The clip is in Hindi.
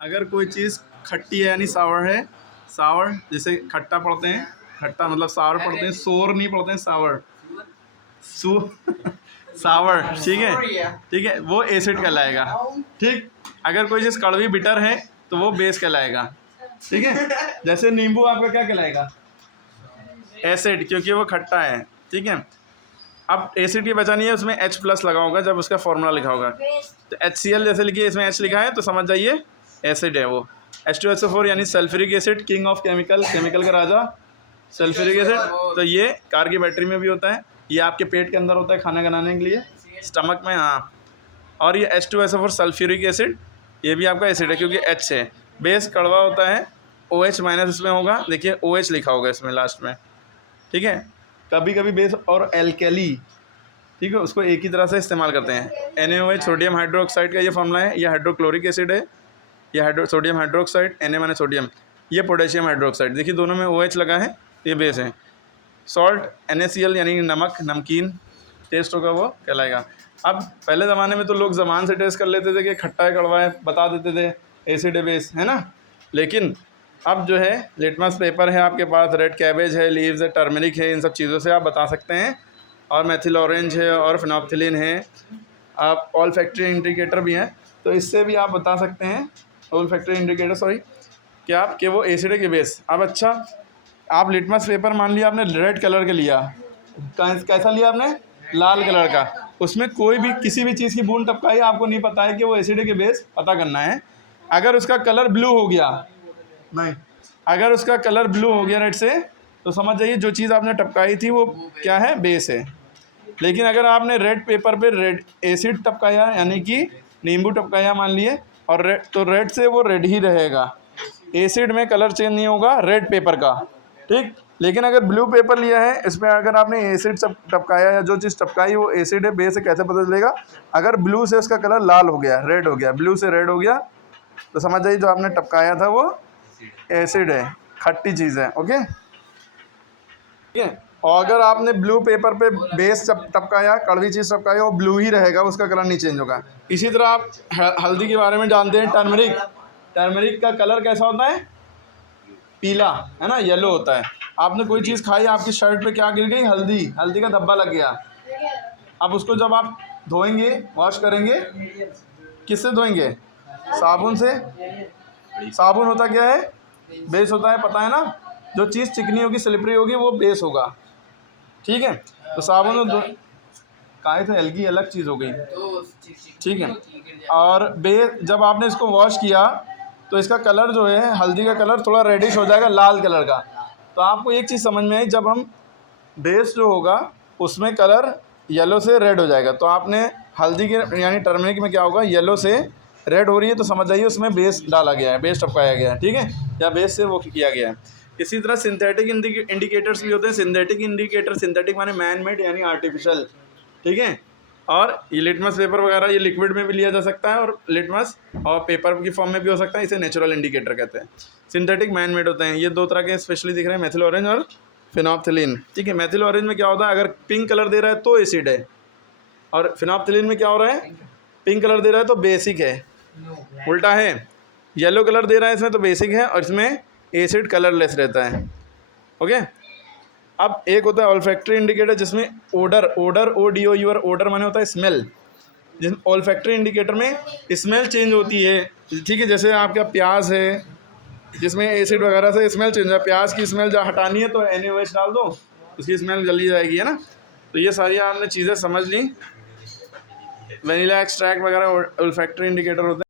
अगर कोई चीज़ खट्टी है यानी सावर है, सावर जैसे खट्टा पढ़ते हैं, खट्टा मतलब सावर पढ़ते हैं, सोर नहीं पढ़ते हैं, सावर सू सावर, ठीक है, ठीक है, वो एसिड कहलाएगा। ठीक, अगर कोई चीज़ कड़वी बिटर है तो वो बेस कहलाएगा। ठीक है, जैसे नींबू आपका क्या कहलाएगा? एसिड, क्योंकि वो खट्टा है। ठीक है, अब एसिड की बचा नहीं है, उसमें H प्लस लगा होगा जब उसका फॉर्मूला लिखा होगा, तो HCl जैसे लिखिए, इसमें H लिखा है तो समझ जाइए एसिड है वो। H2SO4 यानी sulphuric acid, king of chemical, chemical का राजा, सल्फ्यूरिक एसिड। तो ये कार की बैटरी में भी होता है, ये आपके पेट के अंदर होता है खाना बनाने के लिए, स्टमक में, हाँ। और ये H2SO4 सल्फ्यूरिक एसिड, ये भी आपका एसिड है क्योंकि H है। बेस कड़वा होता है, OH माइनस इसमें होगा, देखिए OH लिखा होगा इसमें लास्ट में। ठीक है, कभी कभी बेस और एल्केली, ठीक है, उसको एक ही तरह से इस्तेमाल करते हैं। NaOH सोडियम हाइड्रोक्साइड का ये फॉर्मूला है, ये हाइड्रोक्लोरिक एसिड है, ये सोडियम हाइड्रोक्साइड, Na माने सोडियम, ये पोटेशियम हाइड्रोक्साइड, देखिए दोनों में OH लगा है, ये बेस है। सॉल्ट NaCl यानी नमक, नमकीन, टेस्ट होगा वो कहलाएगा। अब पहले ज़माने में तो लोग ज़बान से टेस्ट कर लेते थे कि खट्टा है कड़वा है, बता देते थे, एसिड है बेस है ना। लेकिन अब जो है लिटमस पेपर है आपके पास, रेड कैबेज है, लीव्स है, टर्मरिक है, इन सब चीज़ों से आप बता सकते हैं। और मेथिल ऑरेंज है और फिनोप्थिलीन है, आप ऑल फैक्ट्री इंडिकेटर भी हैं, तो इससे भी आप बता सकते हैं, ऑल फैक्ट्री इंडिकेटर सॉरी, कि वो एसिड है कि बेस। अब अच्छा, आप लिटमस पेपर मान लिया आपने रेड कलर का लिया, कैसा लिया आपने? लाल कलर का, उसमें कोई भी किसी भी चीज़ की बूंद टपकाई, आपको नहीं पता है कि वो एसिड है कि बेस, पता करना है। अगर उसका कलर ब्लू हो गया, नहीं, अगर उसका कलर ब्लू हो गया रेड से, तो समझ जाइए जो चीज़ आपने टपकाई थी वो क्या है? बेस है। लेकिन अगर आपने रेड पेपर पे रेड एसिड टपकाया, यानी कि नींबू टपकाया मान लिए, और रेड, तो रेड से वो रेड ही रहेगा, एसिड में कलर चेंज नहीं होगा रेड पेपर का। ठीक, लेकिन अगर ब्लू पेपर लिया है, इसमें अगर आपने एसिड सब टपकाया या जो चीज़ टपकाई वो एसिड है बेस है, कैसे पता चलेगा? अगर ब्लू से उसका कलर लाल हो गया, रेड हो गया, ब्लू से रेड हो गया, तो समझ जाइए जो आपने टपकाया था वो एसिड है, खट्टी चीज़ है। ओके, ठीक है। और अगर आपने ब्लू पेपर पे बेस टपकाया, कड़वी चीज़ टपकाया, वो ब्लू ही रहेगा, उसका कलर नहीं चेंज होगा। इसी तरह आप हल्दी के बारे में जानते हैं, टर्मरिक, टर्मरिक का कलर कैसा होता है? पीला, है ना, येलो होता है। आपने कोई चीज़ खाई, आपकी शर्ट पे क्या गिर गई? हल्दी, हल्दी का धब्बा लग गया। अब उसको जब आप धोएंगे, वॉश करेंगे, किससे धोएंगे? साबुन से। साबुन होता क्या है? बेस होता है, पता है ना। जो चीज़ चिकनी होगी, स्लिपरी होगी, वो बेस होगा। ठीक है, तो साबुन काहे थे, अलगी अलग चीज़ हो गई। ठीक है, और जब आपने इसको वॉश किया तो इसका कलर जो है, हल्दी का कलर थोड़ा रेडिश हो जाएगा, लाल कलर का। तो आपको एक चीज़ समझ में आई, जब हम बेस जो होगा उसमें कलर येलो से रेड हो जाएगा, तो आपने हल्दी के यानी टर्मरिक में क्या होगा, येलो से रेड हो रही है, तो समझ जाइए उसमें बेस डाला गया है, बेस टपकाया गया है। ठीक है, या बेस से वो किया गया है। इसी तरह सिंथेटिक इंडिकेटर्स भी होते हैं। सिंथेटिक इंडिकेटर, सिंथेटिक माने मैन मेड यानी आर्टिफिशियल। ठीक है, और ये लिटमस पेपर वगैरह ये लिक्विड में भी लिया जा सकता है, और लिटमस और पेपर की फॉर्म में भी हो सकता है, इसे नेचुरल इंडिकेटर कहते हैं। सिंथेटिक मैन मेड होते हैं, ये दो तरह के स्पेशली दिख रहे हैं, मेथिल ऑरेंज और फिनोप्थिलीन। ठीक है, मेथिल ऑरेंज में क्या होता है, अगर पिंक कलर दे रहा है तो एसिड है, और फिनोप्थिलीन में क्या हो रहा है, पिंक कलर दे रहा है तो बेसिक है, उल्टा है। येलो कलर दे रहा है इसमें तो बेसिक है, और इसमें एसिड कलरलेस रहता है। ओके, अब एक होता है ऑल्फैक्टरी इंडिकेटर, जिसमें ओडर, ODOUR, ओडर माने होता है स्मेल। जिसमें ऑल्फैक्टरी इंडिकेटर में स्मेल चेंज होती है। ठीक है, जैसे आपका प्याज है, जिसमें एसिड वगैरह से स्मेल चेंज है, प्याज की स्मेल जहाँ हटानी है तो NaOH डाल दो, उसकी स्मेल जल्दी जाएगी, है ना। तो ये सारी आपने चीज़ें समझ ली। वनीला एक्सट्रैक्ट वगैरह ऑल्फैक्टरी इंडिकेटर होते हैं।